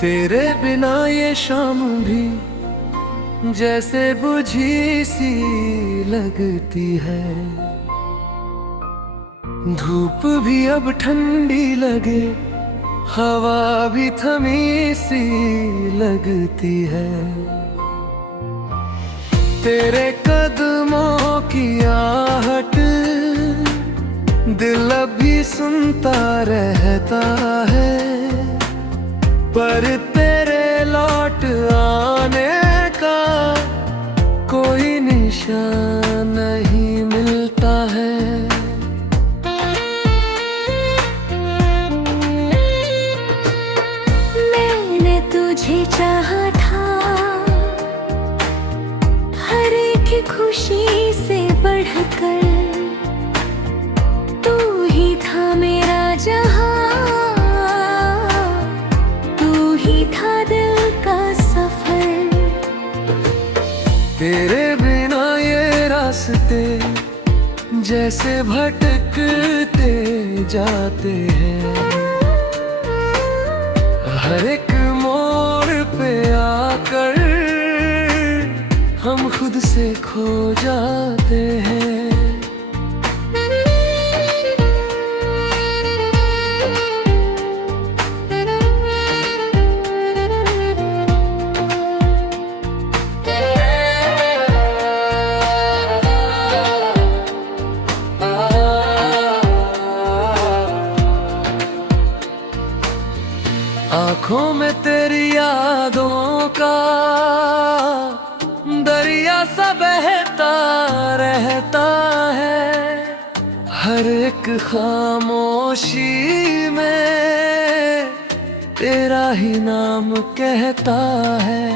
तेरे बिना ये शाम भी जैसे बुझी सी लगती है। धूप भी अब ठंडी लगे, हवा भी थमी सी लगती है। तेरे कदमों की आहट दिल अभी सुनता रहता है, पर तेरे लौट आने का कोई निशान नहीं मिलता है। मैंने तुझे चाहा था, हर एक खुशी से बढ़कर तू ही था मेरा जहां, था दिल का सफर। तेरे बिना ये रास्ते जैसे भटकते जाते हैं, हर एक मोड़ पे आकर हम खुद से खो जाते हैं। आँखों में तेरी यादों का दरिया सा बहता रहता है, हर एक खामोशी में तेरा ही नाम कहता है।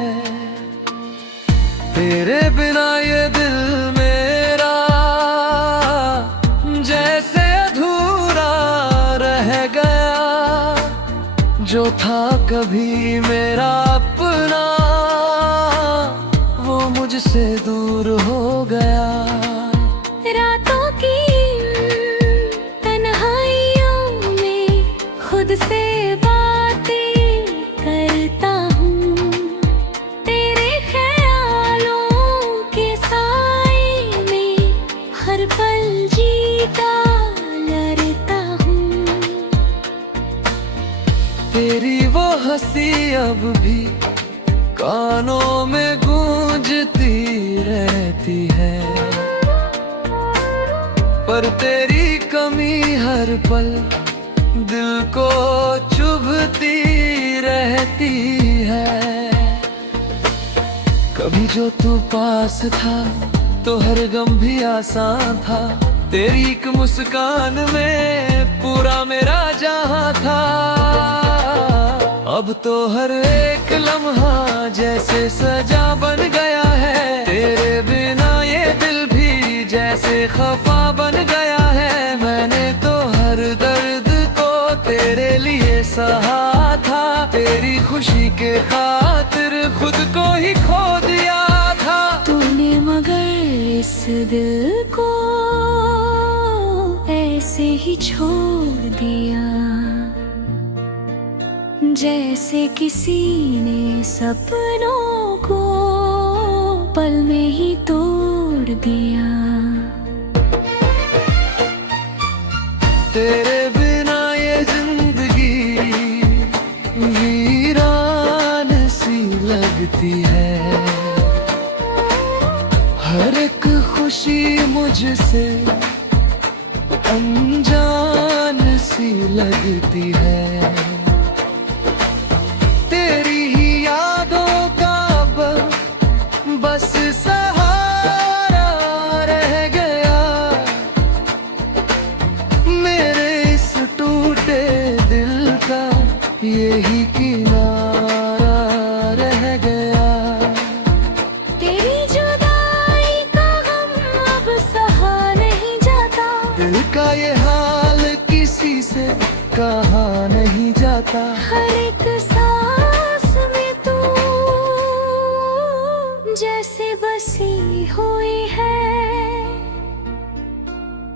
तेरे बिना ये दिल मेरा जैसे अधूरा रह गया, जो था कभी मेरा अपना वो मुझसे दूर हो गया। रातों की तन्हाइयों में खुद से बातें करता हूँ, तेरे ख्यालों के साए में हर पल जीता लड़ता हूँ। तेरी वो हंसी अब भी कानों में गूंजती रहती है, पर तेरी कमी हर पल दिल को चुभती रहती है। कभी जो तू पास था तो हर गम भी आसान था, तेरी एक मुस्कान में पूरा मेरा जहां था। अब तो हर एक लम्हा जैसे सजा बन गया है, तेरे बिना ये दिल भी जैसे खफा बन गया है। मैंने तो हर दर्द को तेरे लिए सहा था, तेरी खुशी के खातिर खुद को ही खो दिया था। तूने मगर इस दिल को ऐसे ही छोड़ दिया, जैसे किसी ने सपनों को पल में ही तोड़ दिया। तेरे बिना ये जिंदगी वीरान सी लगती है, हर एक खुशी मुझसे अनजान सी लगती है। तेरी ही यादों का बस सहारा रह गया, मेरे इस टूटे दिल का यही किनारा रह गया। तेरी जुदाई का गम अब सहा नहीं जाता, दिल का ये हाल कहा नहीं जाता। हर एक सांस में तू जैसे बसी हुई है,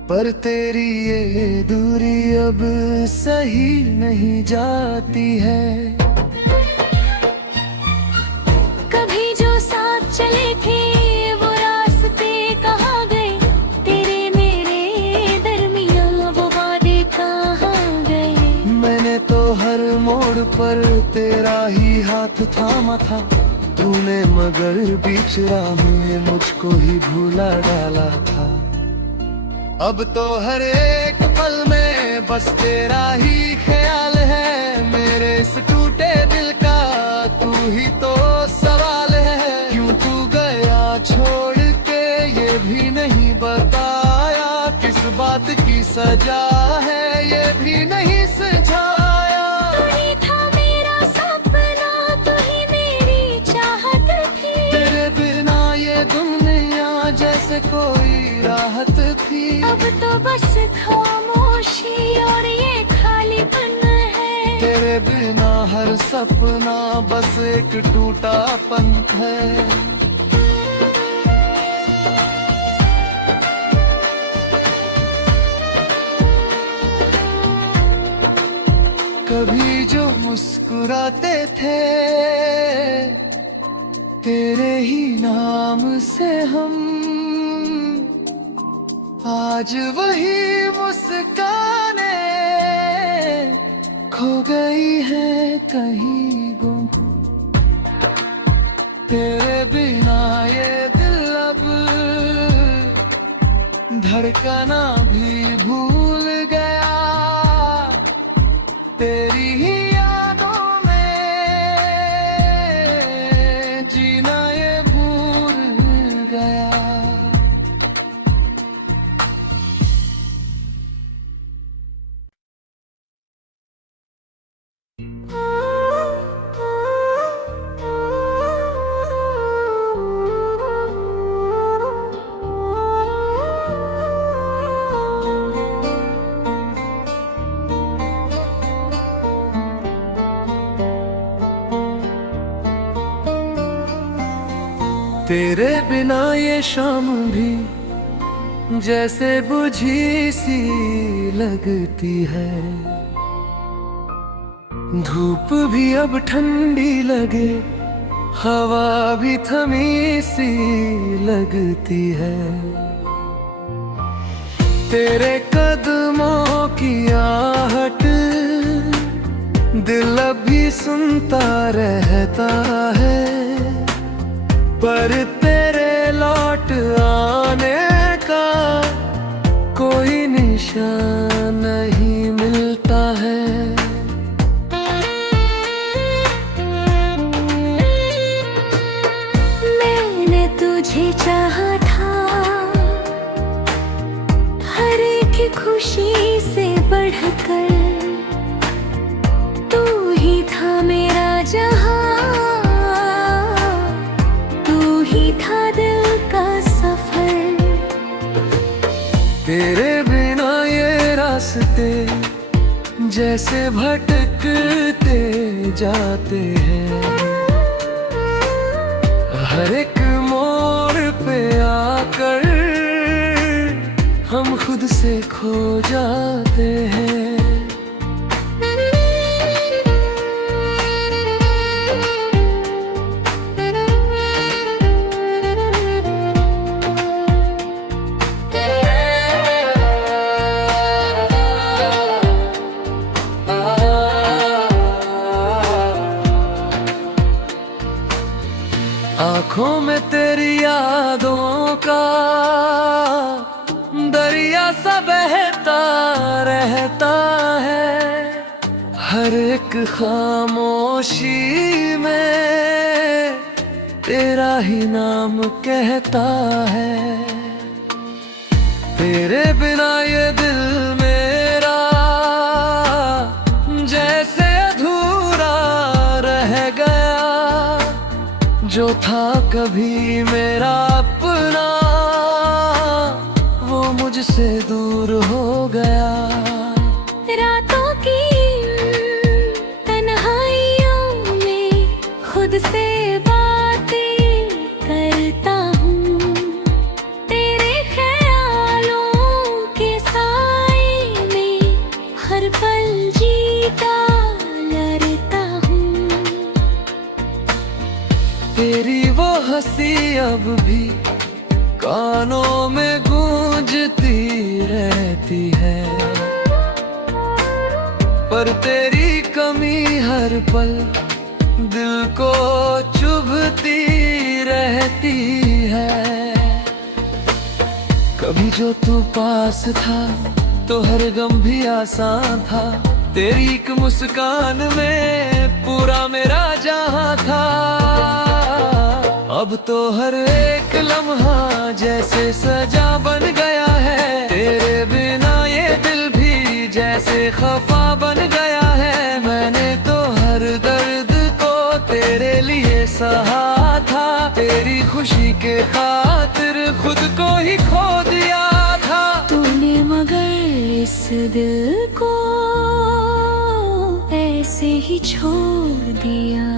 पर तेरी ये दूरी अब सही नहीं जाती है। कभी जो साथ चले थे वो रास्ते कहाँ गए, तेरे मेरे दरमियां वो वादे कहाँ गए। मैंने तो हर मोड़ पर तेरा ही हाथ थामा था, तूने मगर बीच राह में मुझको ही भूला डाला था। अब तो हर एक पल में बस तेरा ही ख्याल है, मेरे इस टूटे दिल का तू ही तो सवाल है। क्यों तू गया छोड़ के ये भी नहीं बताया, किस बात की सजा है ये भी नहीं सुझाया। तू ही था मेरा सपना, तू ही मेरी चाहत थी, तेरे बिना ये दुनिया जैसे कोई राहत थी। अब तो बस खामोशी और ये खालीपन है। तेरे बिना हर सपना बस एक टूटापन है। कभी जो मुस्कुराते थे तेरे ही नाम से हम, आज वही मुस्काने खो गई है कहीं गुम। तेरे बिना ये दिल अब धड़कना भी भूल गया, तेरी ही यादों में जीना ये भूल गया। तेरे बिना ये शाम भी जैसे बुझी सी लगती है, धूप भी अब ठंडी लगे, हवा भी थमी सी लगती है। तेरे कदमों की आहट दिल अब भी सुनता रहता है, पर तेरे लौट आने का कोई निशान नहीं मिलता है। मैंने तुझे चाहा था, हर एक खुशी से बढ़कर तू ही था मेरा जहां, था दिल का सफर। तेरे बिना ये रास्ते जैसे भटकते जाते हैं, हर एक मोड़ पे आकर हम खुद से खो जाते हैं। आँखों में तेरी यादों का दरिया सा बहता रहता है, हर एक खामोशी में तेरा ही नाम कहता है। तेरे बिना ये दिल मेरा जैसे अधूरा रह गया, जो था कभी मेरा अपना वो मुझसे दूर हो गया। रातों की पर तेरी कमी हर पल दिल को चुभती रहती है। कभी जो तू पास था तो हर गम भी आसान था, तेरी एक मुस्कान में पूरा मेरा जहां था। अब तो हर एक लम्हा जैसे सजा बन गया है, तेरे बिना ये दिल भी जैसे खफा बन गया है। मैंने तो हर दर्द को तेरे लिए सहा था, तेरी खुशी के खातिर खुद को ही खो दिया था। तूने मगर इस दिल को ऐसे ही छोड़ दिया,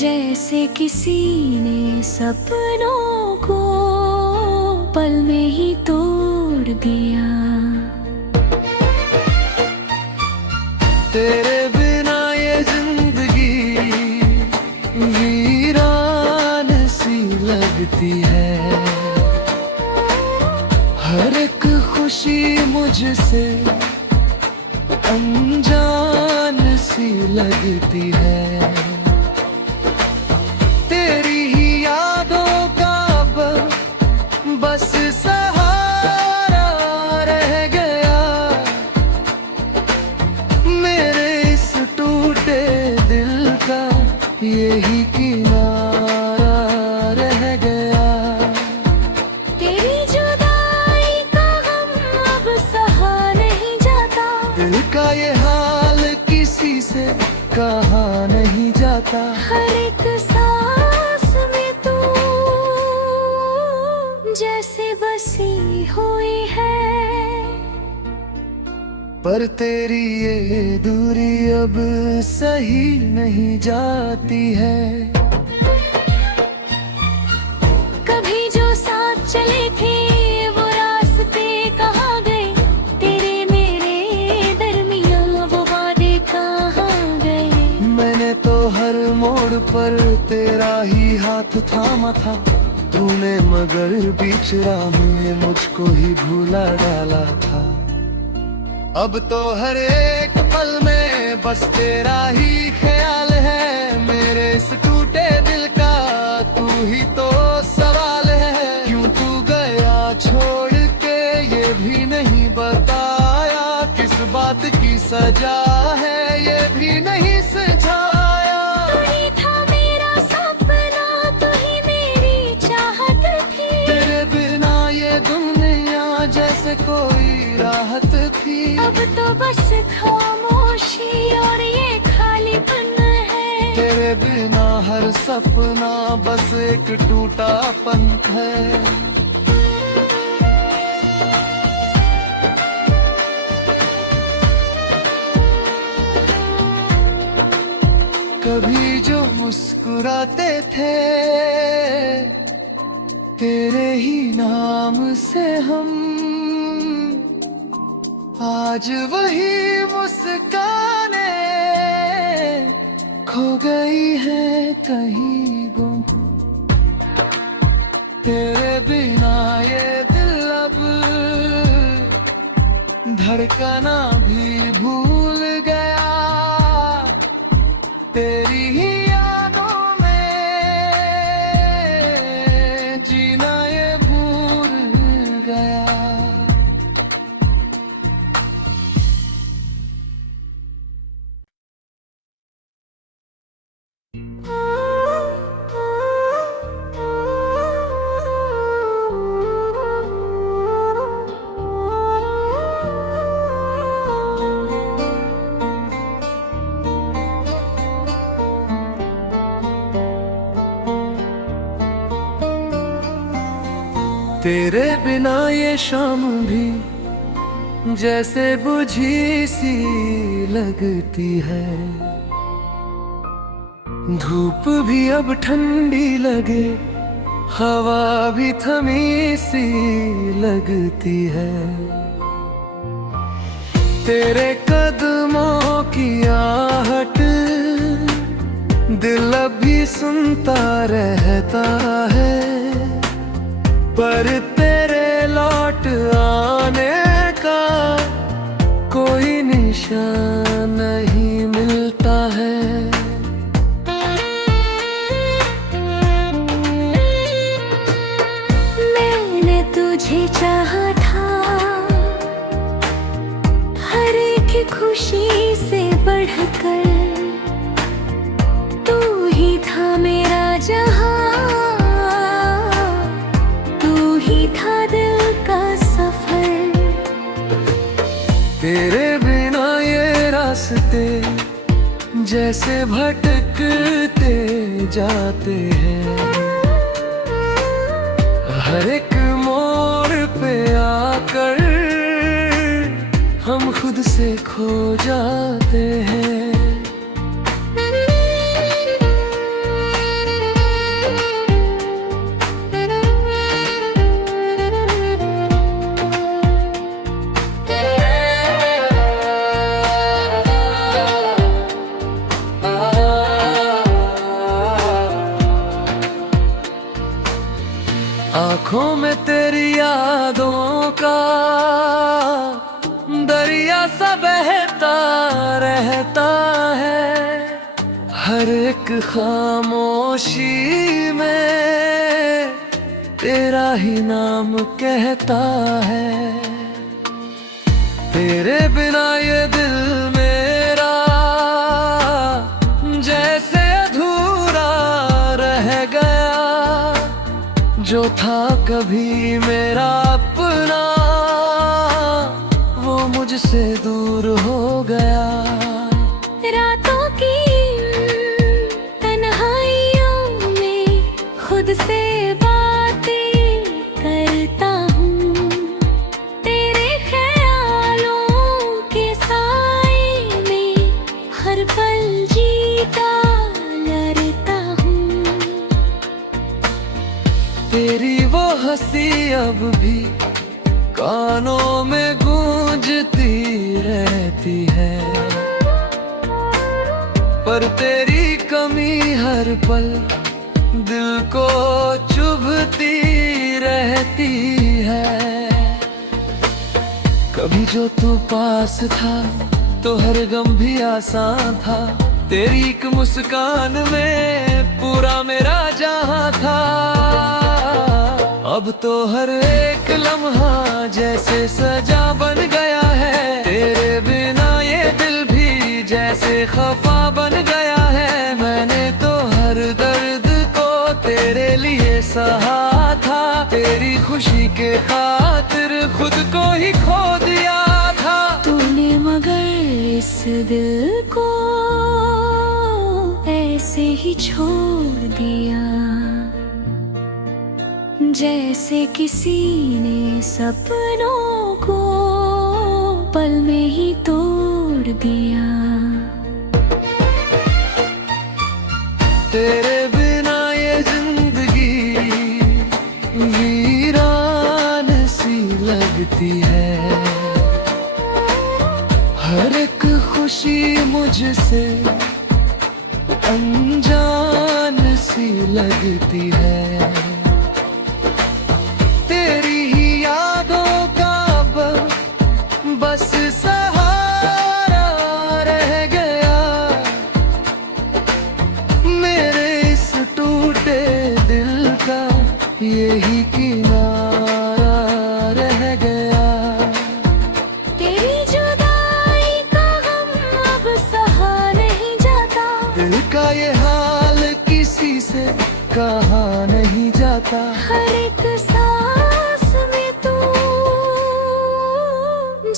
जैसे किसी ने सपनों को पल में ही तोड़ दिया। तेरे बिना ये जिंदगी वीरान सी लगती है, हर एक खुशी मुझसे अनजान सी लगती है। तेरी ही यादों का बस सहारा रह गया, मेरे इस टूटे दिल का यही किनारा रह गया। तेरी जुदाई का गम अब सहा नहीं जाता, दिल का ये हाल किसी से कहा नहीं जाता। हर एक सांस में तू जैसे बसी हुई है, पर तेरी ये दूरी अब सही नहीं जाती है। कभी जो साथ चले थे वो रास्ते कहाँ गए, तेरे मेरे दरमियां वो वादे कहाँ गए। मैंने तो हर मोड़ पर तेरा ही हाथ थामा था, तूने मगर बीच राह में मुझको ही भूला डाला था। अब तो हर एक पल में बस तेरा ही ख्याल है, मेरे इस टूटे दिल का तू ही तो सवाल है। क्यों तू गया छोड़ के ये भी नहीं बताया, किस बात की सजा है ये भी नहीं सुझाया। तू ही था मेरा सपना, तू ही मेरी चाहत थी, तेरे बिना ये दुनिया जैसे कोई राहत थी। अब तो बस खामोशी और ये खालीपन है, तेरे बिना हर सपना बस एक टूटा पंख है। कभी जो मुस्कुराते थे तेरे ही नाम से हम, आज वही मुस्काने खो गई है कहीं गुम। तेरे बिना ये दिल अब धड़कना भी भूल गया, तेरी ही यादों में जीना ये भूल गया। तेरे बिना ये शाम भी जैसे बुझी सी लगती है, धूप भी अब ठंडी लगे, हवा भी थमी सी लगती है। तेरे कदमों की आहट दिल अब भी सुनता रहता है, पर तेरे लौट आने का कोई हमेशा नहीं मिलता है। मैंने तुझे चाहा था, हर एक खुशी से बढ़कर तू ही था मेरा जहां, तू ही था दिल का सफर। तेरे बिना ये रास्ते जैसे भटकते जाते हैं, हर एक मोड़ पे आकर हम खुद से खो जाते हैं। आँखों में तेरी यादों का दरिया सा बहता रहता है, हर एक खामोशी में तेरा ही नाम कहता है। तेरे बिना ये दिल मेरा जैसे अधूरा रह गया, जो था कभी मेरा अपना वो मुझसे दूर हो गया। रातों की तन्हाइयों में खुद से बातें करता हूँ, तेरे ख्यालों के साए में हर पल जीता लड़ता हूँ। तेरी वो हंसी अब भी कानों में गूंजती रहती है, पर तेरी कमी हर पल दिल को चुभती रहती है। कभी जो तू पास था तो हर गम भी आसान था, तेरी एक मुस्कान में पूरा मेरा जहां था। अब तो हर एक लम्हा जैसे सजा बन गया है, तेरे बिना ये दिल भी जैसे खफा बन गया है। मैंने तो हर दर्द को तेरे लिए सहा था, तेरी खुशी के खातिर खुद को ही खो दिया था। तूने मगर इस दिल को ऐसे ही छोड़ दिया, जैसे किसी ने सपनों को पल में ही तोड़ दिया। तेरे बिना ये जिंदगी वीरान सी लगती है, हर एक खुशी मुझसे अनजान सी लगती है। तेरी ही यादों का बस सहारा रह गया, मेरे इस टूटे दिल का यही किनारा रह गया। तेरी जुदाई का गम अब सहा नहीं जाता, दिल का ये हाल किसी से कहा नहीं जाता। हर एक सांस में तू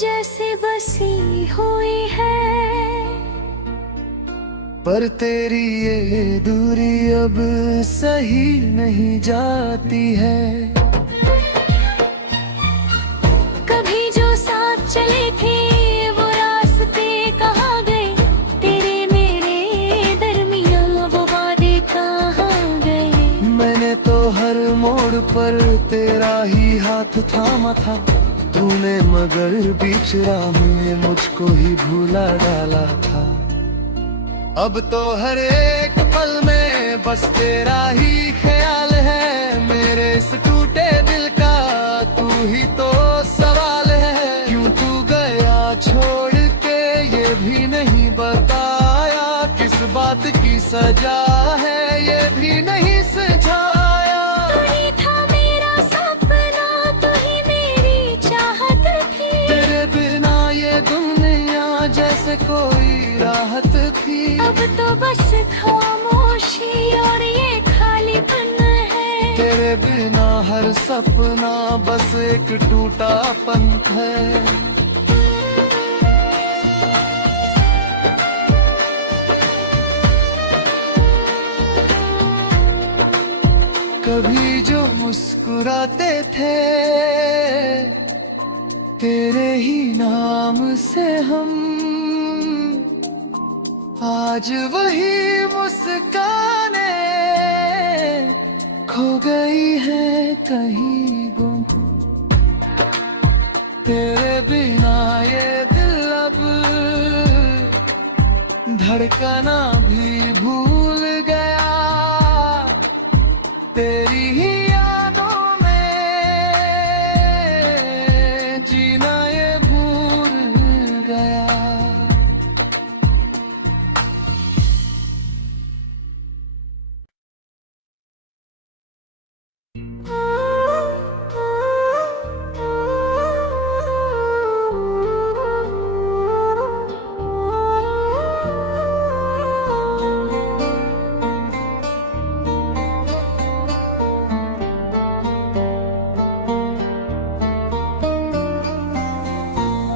जैसे बसी हुई है, पर तेरी ये दूरी अब सही नहीं जाती है। कभी जो साथ चले थे वो रास्ते कहाँ गए, तेरे मेरे दरमियाँ वो वादे कहाँ गए। मैंने तो हर मोड़ पर तेरा ही हाथ थामा था, तूने मगर बीच राह में मुझको ही भूला डाला था। अब तो हर एक पल में बस तेरा ही ख्याल है, मेरे इस टूटे दिल का तू ही तो सवाल है। क्यों तू गया छोड़ के ये तो बस खामोशी और ये खालीपन है। तेरे बिना हर सपना बस एक टूटा पंख है। कभी जो मुस्कुराते थे तेरे ही नाम से हम, आज वही मुस्काने खो गई है कहीं गुम। तेरे बिना ये दिल अब धड़कना भी भूल गया। तेरी ही यादों में जीना ये भूल गया।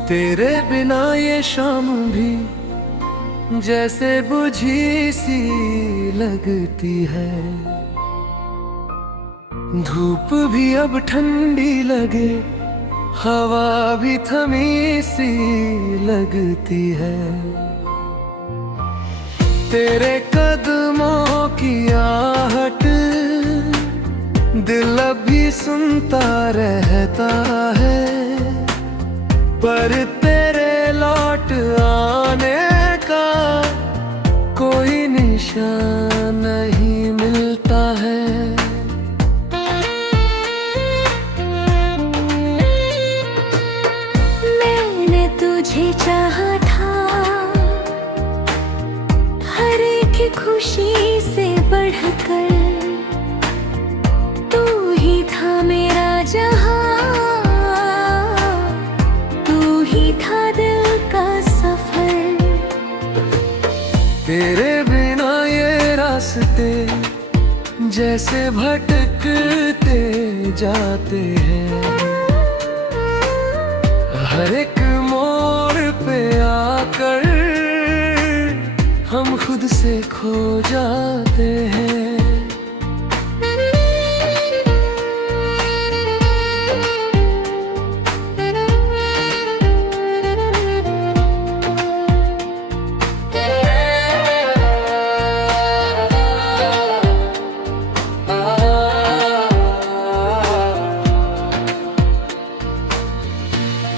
तेरे बिना ये शाम भी जैसे बुझी सी लगती है। धूप भी अब ठंडी लगे, हवा भी थमी सी लगती है। तेरे कदमों की आहट दिल अब भी सुनता रहता है। पर तेरे लौट आने का कोई निशान नहीं मिलता है। मैंने तुझे चाहा था हर एक खुशी से बढ़कर, तू ही था मेरा जहां, था दिल का सफर। तेरे बिना ये रास्ते जैसे भटकते जाते हैं। हर एक मोड़ पे आकर हम खुद से खो जाते हैं।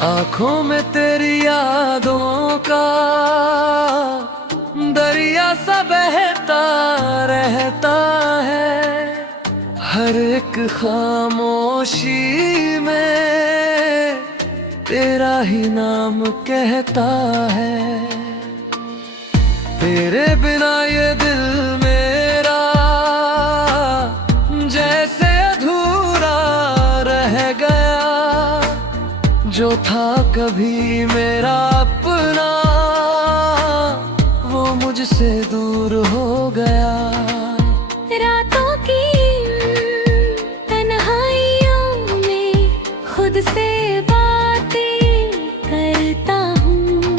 आँखों में तेरी यादों का दरिया सा बहता रहता है। हर एक खामोशी में तेरा ही नाम कहता है। तेरे बिना ये दिल मेरा जैसे अधूरा रह गया। जो था कभी मेरा अपना वो मुझसे दूर हो गया। रातों की तन्हाइयों में खुद से बातें करता हूँ।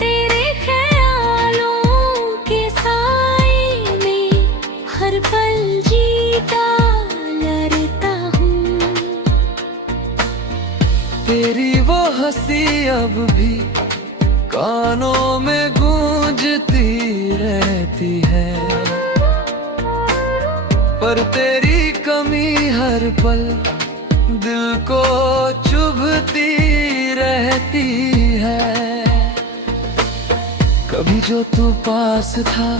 तेरे ख्यालों के साए में हर पल जीता लड़ता हूँ। तेरी वो हंसी अब भी कानों में गूंजती रहती है। पर तेरी कमी हर पल दिल को चुभती रहती है। कभी जो तू पास था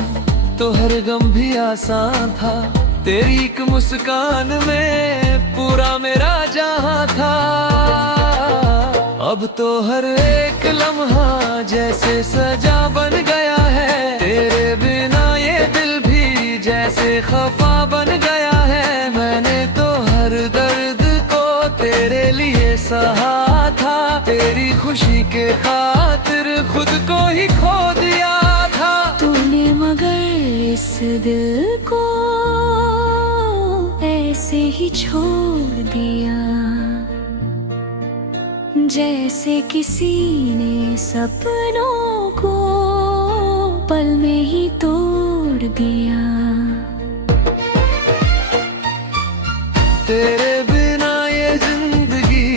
तो हर गम भी आसान था। तेरी एक मुस्कान में पूरा मेरा जहां था। अब तो हर एक लम्हा जैसे सजा बन गया है। तेरे बिना ये दिल भी जैसे खफा बन गया है। मैंने तो हर दर्द को तेरे लिए सहा था। तेरी खुशी के खातिर खुद को ही खो दिया था। तू तूने मगर इस दिल को ऐसे ही छोड़ दिया, जैसे किसी ने सपनों को पल में ही तोड़ दिया। तेरे बिना ये जिंदगी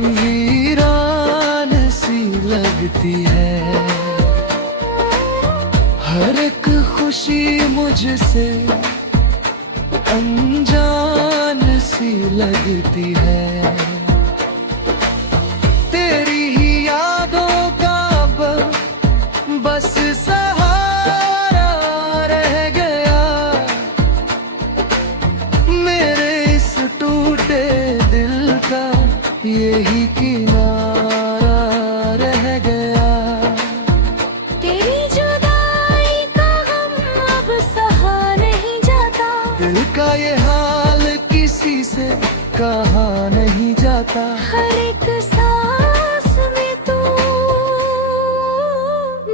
वीरान सी लगती है, हर एक खुशी मुझसे अनजान सी लगती है। तेरी ही यादों का बस सहारा रह गया, मेरे इस टूटे दिल का यही किनारा रह गया। तेरी जुदाई का गम अब सहा नहीं जाता, दिल का ये हाल किसी से कहा नहीं जाता। हर एक सांस में तू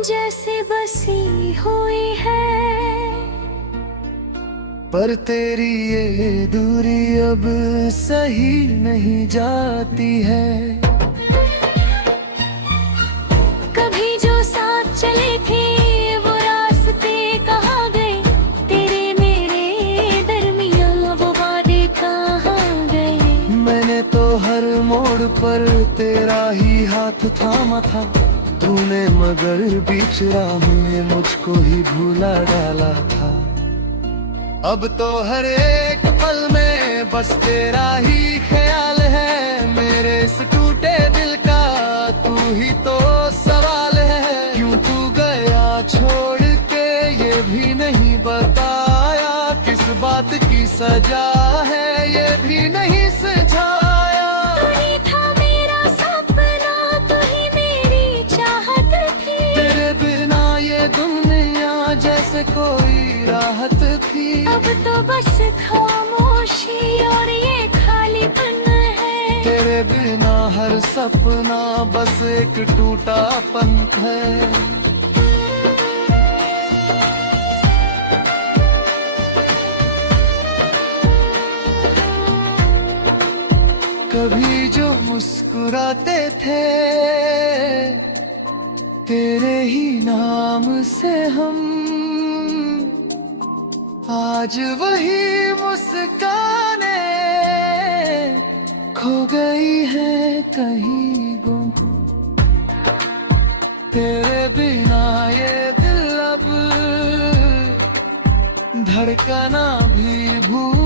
जैसे बसी हुई है, पर तेरी ये दूरी अब सही नहीं जाती है। कभी जो साथ चले थे वो रास्ते कहाँ गए, तेरे मेरे दरमियां वो वादे कहाँ गए। मैंने तो हर मोड़ पर तेरा ही हाथ थामा था, तूने मगर बीच राह में मुझको ही भूला डाला था। अब तो हर एक पल में बस तेरा ही ख्याल है, मेरे इस टूटे दिल का तू ही तो सवाल है। क्यों तू गया छोड़ के ये भी नहीं बताया, किस बात की सजा है ये भी नहीं सुझाया। तू ही था मेरा सपना, तू ही मेरी चाहत थी, तेरे बिना ये दुनिया जैसे कोई राहत थी। अब तो बस खामोशी और ये खालीपन है, तेरे बिना हर सपना बस एक टूटा पंख है। कभी जो मुस्कुराते थे तेरे ही नाम से हम, आज वही मुस्काने खो गई है कहीं गुम। तेरे बिना ये दिल अब धड़कना भी भूल